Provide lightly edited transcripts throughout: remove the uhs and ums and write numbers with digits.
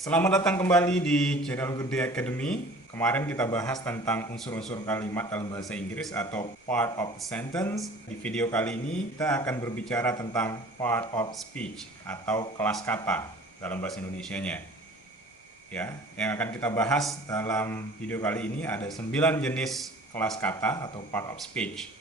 Selamat datang kembali di channel Good Day Academy. Kemarin kita bahas tentang unsur-unsur kalimat dalam bahasa Inggris atau part of a sentence. Di video kali ini kita akan berbicara tentang part of speech atau kelas kata dalam bahasa Indonesianya. Ya, yang akan kita bahas dalam video kali ini ada 9 jenis kelas kata atau part of speech.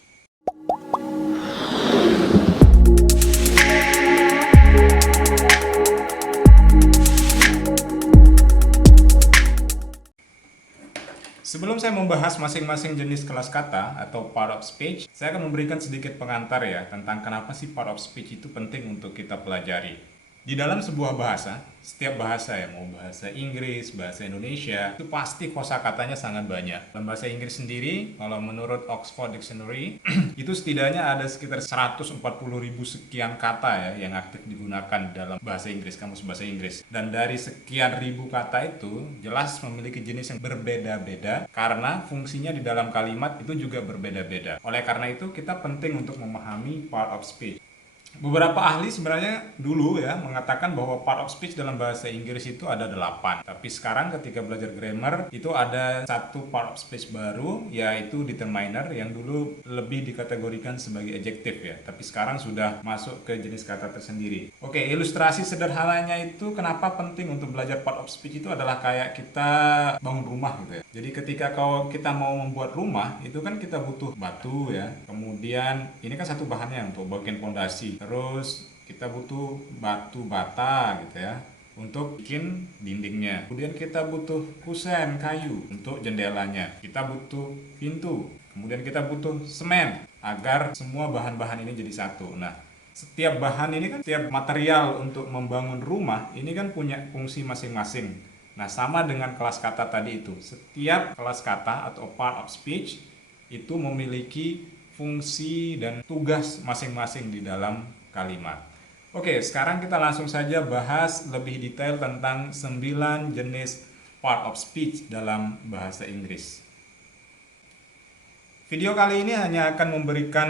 Sebelum saya membahas masing-masing jenis kelas kata atau part of speech, saya akan memberikan sedikit pengantar ya tentang kenapa sih part of speech itu penting untuk kita pelajari. Di dalam sebuah bahasa, setiap bahasa ya, mau bahasa Inggris, bahasa Indonesia, itu pasti kosakatanya sangat banyak. Dalam bahasa Inggris sendiri, kalau menurut Oxford Dictionary, itu setidaknya ada sekitar 140.000 sekian kata ya yang aktif digunakan dalam bahasa Inggris, kamus bahasa Inggris. Dan dari sekian ribu kata itu, jelas memiliki jenis yang berbeda-beda karena fungsinya di dalam kalimat itu juga berbeda-beda. Oleh karena itu, kita penting untuk memahami part of speech. Beberapa ahli sebenarnya dulu ya mengatakan bahwa part of speech dalam bahasa Inggris itu ada 8. Tapi sekarang ketika belajar grammar itu ada satu part of speech baru, yaitu determiner, yang dulu lebih dikategorikan sebagai adjective ya. Tapi sekarang sudah masuk ke jenis kata tersendiri. Oke, ilustrasi sederhananya itu kenapa penting untuk belajar part of speech itu adalah kayak kita bangun rumah gitu ya. Jadi ketika kita mau membuat rumah itu kan kita butuh batu ya. Kemudian ini kan satu bahannya untuk bagian fondasi. Terus kita butuh batu bata gitu ya untuk bikin dindingnya. Kemudian kita butuh kusen kayu untuk jendelanya. Kita butuh pintu. Kemudian kita butuh semen agar semua bahan-bahan ini jadi satu. Nah, setiap bahan ini kan, setiap material untuk membangun rumah ini kan punya fungsi masing-masing. Nah, sama dengan kelas kata tadi itu. Setiap kelas kata atau part of speech itu memiliki fungsi dan tugas masing-masing di dalam kalimat. Oke, sekarang kita langsung saja bahas lebih detail tentang 9 jenis part of speech dalam bahasa Inggris. Video kali ini hanya akan memberikan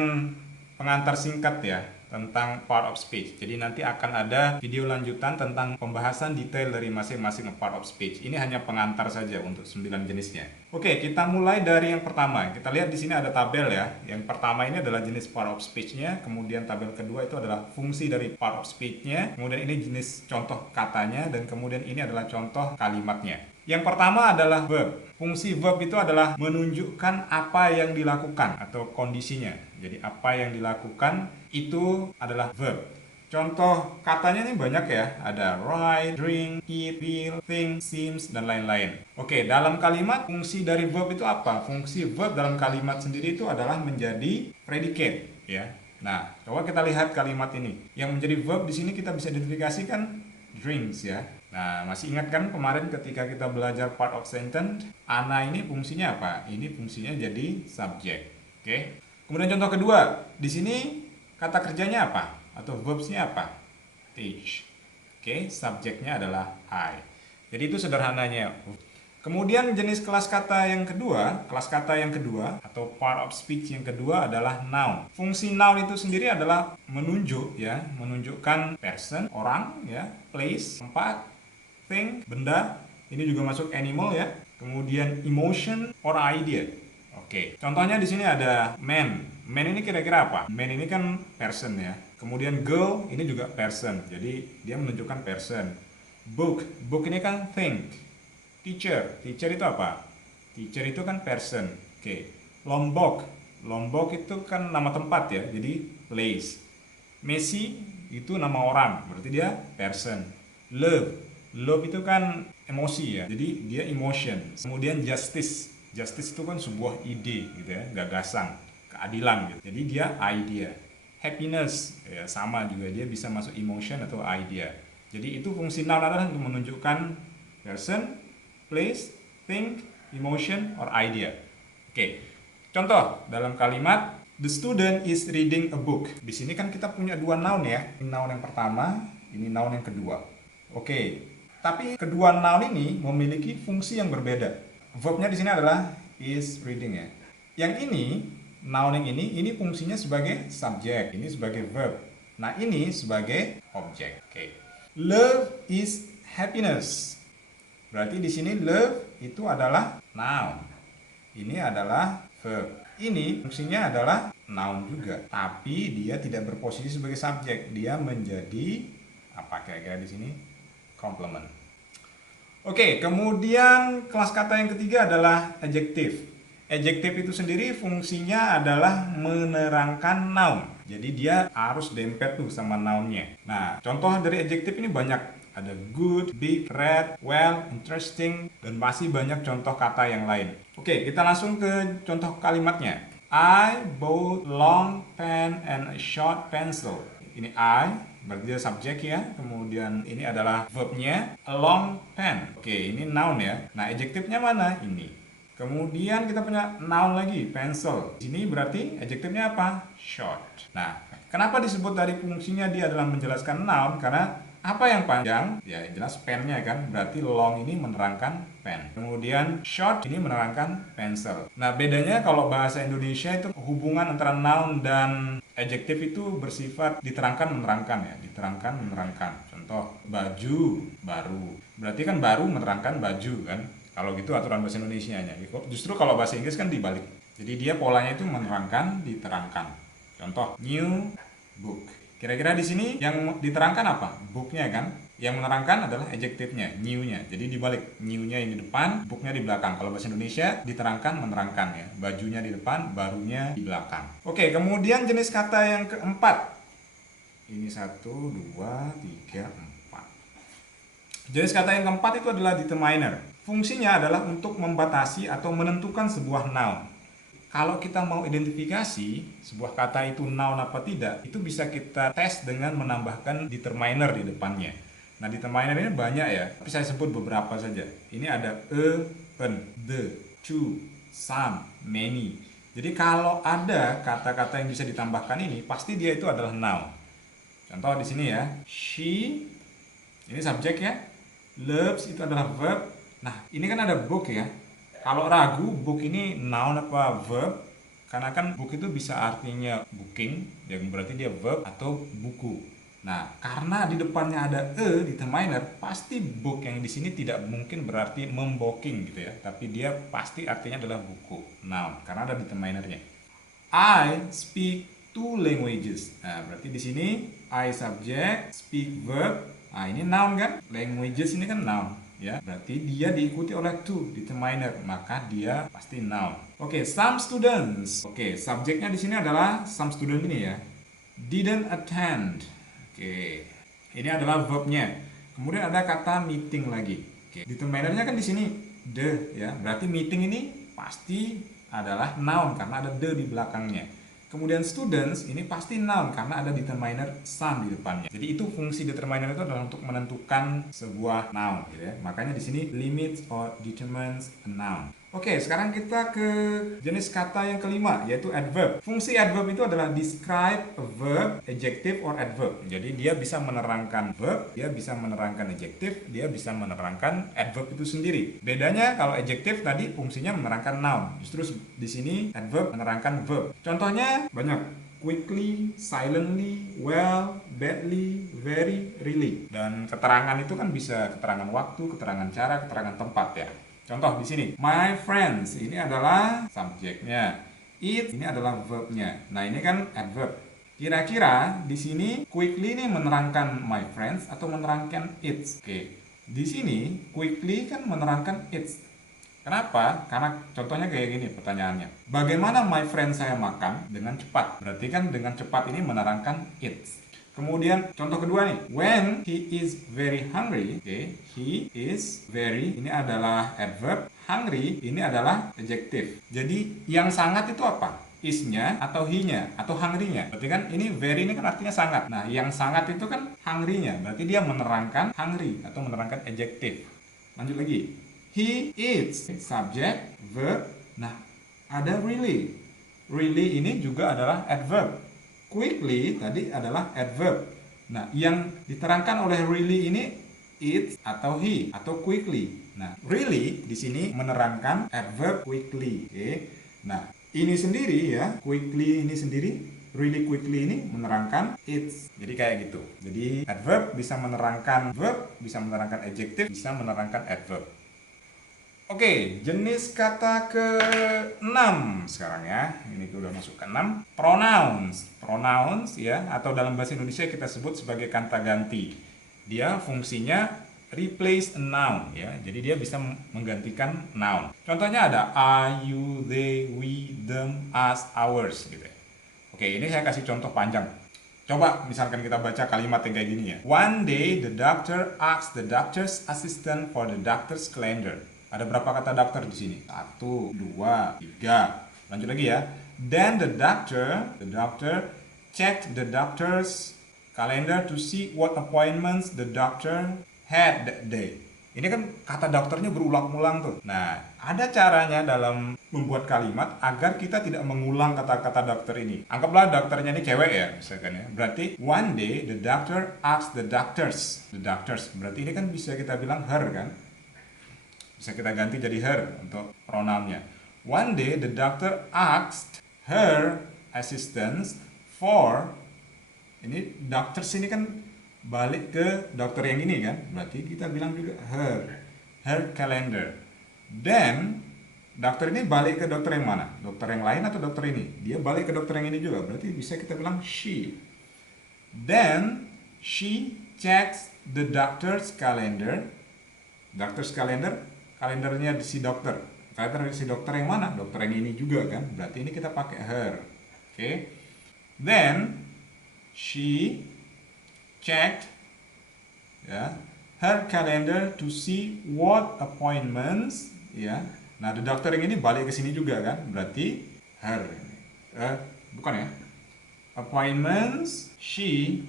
pengantar singkat ya tentang part of speech. Jadi nanti akan ada video lanjutan tentang pembahasan detail dari masing-masing part of speech. Ini hanya pengantar saja untuk 9 jenisnya. Oke, kita mulai dari yang pertama. Kita lihat di sini ada tabel ya. Yang pertama ini adalah jenis part of speech-nya, kemudian tabel kedua itu adalah fungsi dari part of speech-nya, kemudian ini jenis contoh katanya, dan kemudian ini adalah contoh kalimatnya. Yang pertama adalah verb. Fungsi verb itu adalah menunjukkan apa yang dilakukan atau kondisinya. Jadi apa yang dilakukan itu adalah verb. Contoh katanya ini banyak ya. Ada write, drink, eat, feel, think, seems, dan lain-lain. Oke, dalam kalimat fungsi dari verb itu apa? Fungsi verb dalam kalimat sendiri itu adalah menjadi predicate ya. Nah, coba kita lihat kalimat ini. Yang menjadi verb di sini kita bisa identifikasikan drinks ya. Nah, masih ingat kan kemarin ketika kita belajar part of sentence, ana ini fungsinya apa? Ini fungsinya jadi subjek. Oke. Kemudian contoh kedua, di sini kata kerjanya apa? Atau verbsnya apa? Teach. Oke, subjeknya adalah I. Jadi itu sederhananya. Kemudian jenis kelas kata yang kedua atau part of speech yang kedua adalah noun. Fungsi noun itu sendiri adalah menunjuk ya, menunjukkan person, orang ya, place, tempat, thing, benda. Ini juga masuk animal ya. Kemudian emotion or idea. Oke. Contohnya di sini ada man. Man ini kira-kira apa? Man ini kan person ya. Kemudian girl ini juga person. Jadi dia menunjukkan person. Book. Book ini kan thing. Teacher. Teacher itu apa? Teacher itu kan person. Oke. Lombok. Lombok itu kan nama tempat ya. Jadi place. Messi itu nama orang. Berarti dia person. Love. Love itu kan emosi ya. Jadi dia emotion. Kemudian justice. Justice itu kan sebuah ide gitu ya, gagasan, keadilan gitu. Jadi dia idea. Happiness ya sama juga, dia bisa masuk emotion atau idea. Jadi itu fungsi noun adalah untuk menunjukkan person, place, thing, emotion or idea. Oke. Contoh dalam kalimat the student is reading a book. Di sini kan kita punya dua noun ya. Ini noun yang pertama, ini noun yang kedua. Oke. Tapi kedua noun ini memiliki fungsi yang berbeda. Verbnya di sini adalah is reading ya. Yang ini, noun yang ini fungsinya sebagai subjek, ini sebagai verb. Nah, ini sebagai objek. Oke. Love is happiness. Berarti di sini love itu adalah noun. Ini adalah verb. Ini fungsinya adalah noun juga, tapi dia tidak berposisi sebagai subjek. Dia menjadi apa kira-kira di sini? Complement. Oke, kemudian kelas kata yang ketiga adalah adjective. Adjective itu sendiri fungsinya adalah menerangkan noun. Jadi dia harus dempet tuh sama nounnya. Nah, contoh dari adjective ini banyak. Ada good, big, red, well, interesting, dan masih banyak contoh kata yang lain. Oke, kita langsung ke contoh kalimatnya. I bought long pen and a short pencil. Ini I, berarti dia subjek ya. Kemudian ini adalah verbnya, a long pen. Oke, ini noun ya. Nah, adjektifnya mana? Ini. Kemudian kita punya noun lagi, pencil. Ini berarti adjektifnya apa? Short. Nah, kenapa disebut dari fungsinya dia adalah menjelaskan noun? Karena apa yang panjang? Ya jelas pennya kan. Berarti long ini menerangkan pen. Kemudian short ini menerangkan pencil. Nah, bedanya kalau bahasa Indonesia itu hubungan antara noun dan adjektif itu bersifat diterangkan menerangkan ya. Diterangkan menerangkan. Contoh baju baru. Berarti kan baru menerangkan baju kan. Kalau gitu aturan bahasa Indonesianya. Justru kalau bahasa Inggris kan dibalik. Jadi dia polanya itu menerangkan, diterangkan. Contoh new book. Kira-kira di sini yang diterangkan apa? Booknya kan. Yang menerangkan adalah adjektifnya, new-nya. Jadi dibalik, new-nya ini di depan, booknya di belakang. Kalau bahasa Indonesia diterangkan, menerangkan ya. Bajunya di depan, barunya di belakang. Oke, kemudian jenis kata yang keempat. Ini 1, 2, 3, 4. Jenis kata yang keempat itu adalah determiner. Fungsinya adalah untuk membatasi atau menentukan sebuah noun. Kalau kita mau identifikasi sebuah kata itu noun apa tidak, itu bisa kita tes dengan menambahkan determiner di depannya. Nah, determiner ini banyak ya, tapi saya sebut beberapa saja. Ini ada an, the, to, some, many. Jadi kalau ada kata-kata yang bisa ditambahkan ini, pasti dia itu adalah noun. Contoh di sini ya, she, ini subjek ya, loves itu adalah verb. Nah, ini kan ada book ya. Kalau ragu, book ini noun apa verb? Karena kan book itu bisa artinya booking, yang berarti dia verb atau buku. Nah, karena di depannya ada determiner, pasti book yang di sini tidak mungkin berarti membooking gitu ya. Tapi dia pasti artinya adalah buku, noun, karena ada determinernya. I speak 2 languages. Nah, berarti di sini I subject, speak verb. Nah, ini noun kan? Languages ini kan noun. Ya, berarti dia diikuti oleh to determiner, maka dia pasti noun. Oke, some students. Oke, subjeknya di sini adalah some student ini ya. Didn't attend. Oke. Ini adalah verbnya. Kemudian ada kata meeting lagi. Oke. Determinernya kan di sini the ya. Berarti meeting ini pasti adalah noun karena ada the di belakangnya. Kemudian students ini pasti noun karena ada determiner some di depannya. Jadi itu fungsi determiner itu adalah untuk menentukan sebuah noun gitu ya. Makanya di sini limits or determines a noun. Oke, sekarang kita ke jenis kata yang kelima, yaitu adverb. Fungsi adverb itu adalah describe a verb, adjective, or adverb. Jadi dia bisa menerangkan verb, dia bisa menerangkan adjective, dia bisa menerangkan adverb itu sendiri. Bedanya kalau adjective tadi fungsinya menerangkan noun. Justru di sini adverb menerangkan verb. Contohnya banyak. Quickly, silently, well, badly, very, really. Dan keterangan itu kan bisa keterangan waktu, keterangan cara, keterangan tempat ya. Contoh di sini, my friends ini adalah subjeknya, it ini adalah verbnya. Nah ini kan adverb. Kira-kira di sini quickly ini menerangkan my friends atau menerangkan its. Oke, di sini quickly kan menerangkan its. Kenapa? Karena contohnya kayak gini pertanyaannya. Bagaimana my friend saya makan dengan cepat? Berarti kan dengan cepat ini menerangkan its. Kemudian contoh kedua nih, when he is very hungry, he is very ini adalah adverb, hungry ini adalah adjective. Jadi yang sangat itu apa? Is-nya atau he-nya atau hungry-nya. Berarti kan ini very ini kan artinya sangat. Nah, yang sangat itu kan hungry-nya. Berarti dia menerangkan hungry atau menerangkan adjective. Lanjut lagi. He eats, subject, verb. Nah, ada really. Really ini juga adalah adverb. Quickly tadi adalah adverb. Nah, yang diterangkan oleh really ini it atau he atau quickly. Nah, really di sini menerangkan adverb quickly. Oke. Nah, ini sendiri ya, quickly ini sendiri, really quickly ini menerangkan it's. Jadi kayak gitu. Jadi adverb bisa menerangkan verb, bisa menerangkan adjective, bisa menerangkan adverb. Oke, jenis kata ke-6 sekarang ya. Ini udah masuk ke 6. Pronouns. Pronouns ya, atau dalam bahasa Indonesia kita sebut sebagai kata ganti. Dia fungsinya replace a noun ya. Jadi dia bisa menggantikan noun. Contohnya ada I, you, they, we, them, us, ours gitu ya. Oke, ini saya kasih contoh panjang. Coba misalkan kita baca kalimat yang kayak gini ya. One day the doctor asked the doctor's assistant for the doctor's calendar. Ada berapa kata dokter di sini? 1, 2, 3. Lanjut lagi ya. Then the doctor checked the doctor's calendar to see what appointments the doctor had that day. Ini kan kata dokternya berulang-ulang tuh. Nah, ada caranya dalam membuat kalimat agar kita tidak mengulang kata-kata dokter ini. Anggaplah dokternya ini cewek ya, misalkan ya. Berarti one day the doctor asked the doctors. The doctors. Berarti ini kan bisa kita bilang her kan? Bisa kita ganti jadi her untuk pronounnya. One day the doctor asked her assistants for, ini doctors ini kan balik ke dokter yang ini kan, berarti kita bilang juga her calendar. Then dokter ini balik ke dokter yang mana? Dokter yang lain atau dokter ini? Dia balik ke dokter yang ini juga, berarti bisa kita bilang she. Then she checks the doctor's calendar. Doctor's calendar, kalendernya di si dokter. Kalender si dokter yang mana? Dokter yang ini juga kan, berarti ini kita pakai her. Oke. Then she checked ya her calendar to see what appointments ya. Nah, the doctor yang ini balik ke sini juga kan, berarti her. Bukan ya. Appointments she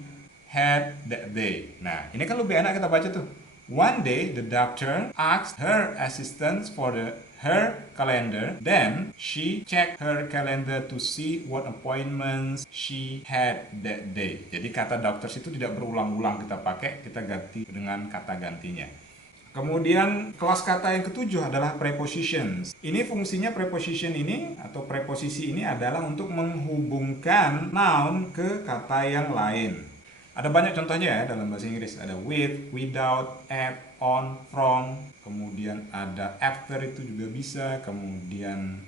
had that day. Nah, ini kan lebih enak kita baca tuh. One day the doctor asked her assistants for her calendar. Then she checked her calendar to see what appointments she had that day. Jadi kata doctors itu tidak berulang-ulang kita pakai, kita ganti dengan kata gantinya. Kemudian kelas kata yang ketujuh adalah prepositions. Ini fungsinya preposition ini atau preposisi ini adalah untuk menghubungkan noun ke kata yang lain. Ada banyak contohnya ya dalam bahasa Inggris. Ada with, without, at, on, from. Kemudian ada after itu juga bisa. Kemudian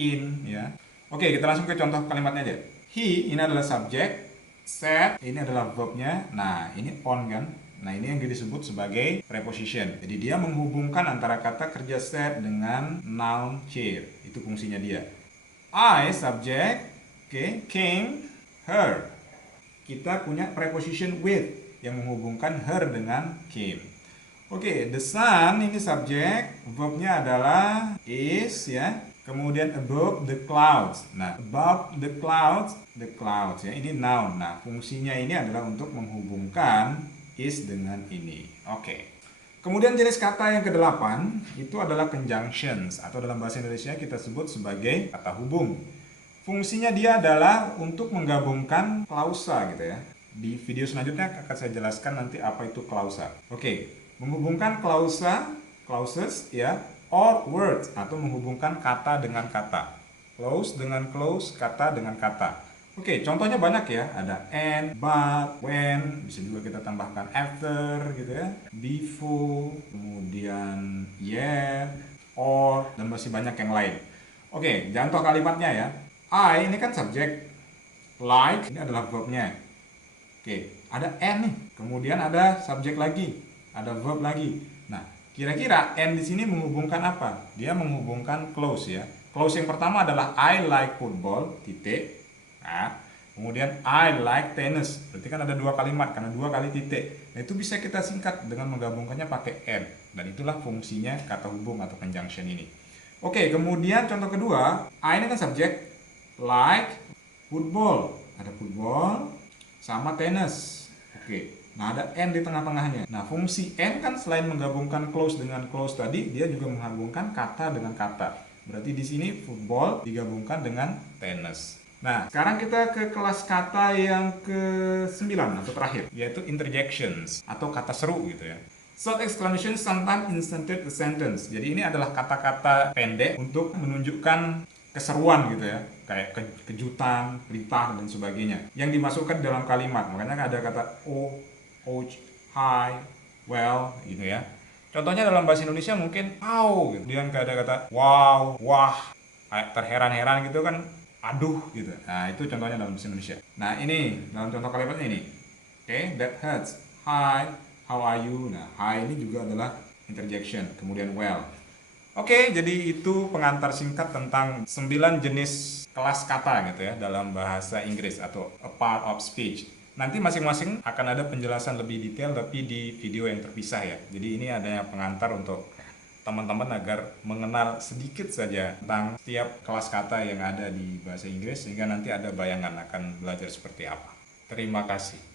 in ya. Oke, kita langsung ke contoh kalimatnya aja. He ini adalah subjek. Said ini adalah verbnya. Nah, ini on kan. Nah, ini yang disebut sebagai preposition. Jadi dia menghubungkan antara kata kerja said dengan noun chair. Itu fungsinya dia. I subjek. Oke, came, her. Kita punya preposition with yang menghubungkan her dengan came. Oke, the sun ini subjek, verbnya adalah is ya. Kemudian above the clouds. Nah, above the clouds ya. Ini noun. Nah, fungsinya ini adalah untuk menghubungkan is dengan ini. Oke. Kemudian jenis kata yang ke-8 itu adalah conjunctions atau dalam bahasa Indonesia kita sebut sebagai kata hubung. Fungsinya dia adalah untuk menggabungkan klausa gitu ya. Di video selanjutnya akan saya jelaskan nanti apa itu klausa. Oke, menghubungkan klausa, clauses ya, or words atau menghubungkan kata dengan kata. Clause dengan clause, kata dengan kata. Oke, contohnya banyak ya. Ada and, but, when, bisa juga kita tambahkan after gitu ya. Before, kemudian yet, or, dan masih banyak yang lain. Oke, contoh kalimatnya ya. I ini kan subjek, like ini adalah verbnya. Oke, ada and nih, kemudian ada subjek lagi, ada verb lagi. Nah, kira-kira and di sini menghubungkan apa? Dia menghubungkan clause ya. Clause yang pertama adalah I like football, titik. Nah, kemudian I like tennis. Berarti kan ada dua kalimat karena dua kali titik. Nah, itu bisa kita singkat dengan menggabungkannya pakai and. Dan itulah fungsinya kata hubung atau conjunction ini. Oke, kemudian contoh kedua, I ini kan subjek. Like football, ada football sama tennis. Oke, nah ada and di tengah-tengahnya. Nah, fungsi and kan selain menggabungkan clause dengan clause tadi, dia juga menggabungkan kata dengan kata. Berarti di sini football digabungkan dengan tennis. Nah, sekarang kita ke kelas kata yang ke-9 atau terakhir, yaitu interjections atau kata seru gitu ya. Short exclamation sometimes accentuate the sentence. Jadi ini adalah kata-kata pendek untuk menunjukkan keseruan gitu ya, kayak kejutan, perintah dan sebagainya yang dimasukkan dalam kalimat. Makanya ada kata oh, ouch, hi, well gitu ya. Contohnya dalam bahasa Indonesia mungkin wow, gitu. Kemudian ada kata wow, wah, kayak terheran-heran gitu kan, aduh gitu. Nah, itu contohnya dalam bahasa Indonesia. Nah, ini dalam contoh kalimatnya ini. Oke, that hurts. Hi, how are you? Nah, hi ini juga adalah interjection. Kemudian well. Oke, jadi itu pengantar singkat tentang 9 jenis kelas kata gitu ya dalam bahasa Inggris atau a part of speech. Nanti masing-masing akan ada penjelasan lebih detail tapi di video yang terpisah ya. Jadi ini adanya pengantar untuk teman-teman agar mengenal sedikit saja tentang setiap kelas kata yang ada di bahasa Inggris sehingga nanti ada bayangan akan belajar seperti apa. Terima kasih.